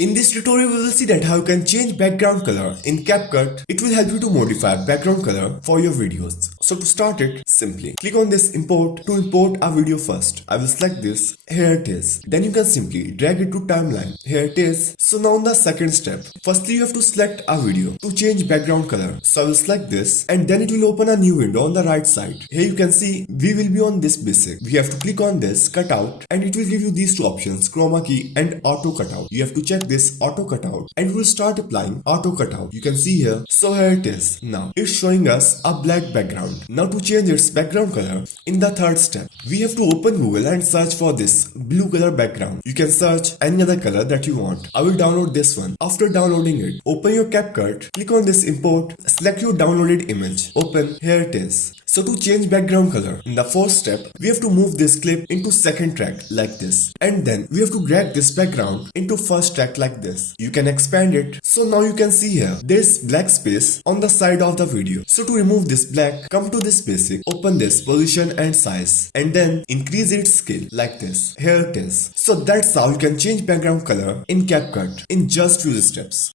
In this tutorial, we will see that how you can change background color in CapCut. It will help you to modify background color for your videos. So to start it, simply click on this import to import a video first. I will select this. Here it is. Then you can simply drag it to timeline. Here it is. So now on the second step, firstly you have to select a video to change background color. So I will select this and then it will open a new window on the right side. Here you can see we will be on this basic. We have to click on this cutout and it will give you these two options, chroma key and auto cutout. You have to check this auto cutout and we will start applying auto cutout. You can see here. So here it is. Now it's showing us a black background. Now to change its background color, in the third step, we have to open Google and search for this blue color background. You can search any other color that you want. I will download this one. After downloading it, open your CapCut, click on this import, select your downloaded image. Open, here it is. So to change background color, in the fourth step, we have to move this clip into second track like this. And then we have to drag this background into first track like this. You can expand it. So now you can see here, there's black space on the side of the video. So to remove this black, come to this basic, open this position and size. And then increase its scale like this. Here it is. So that's how you can change background color in CapCut in just few steps.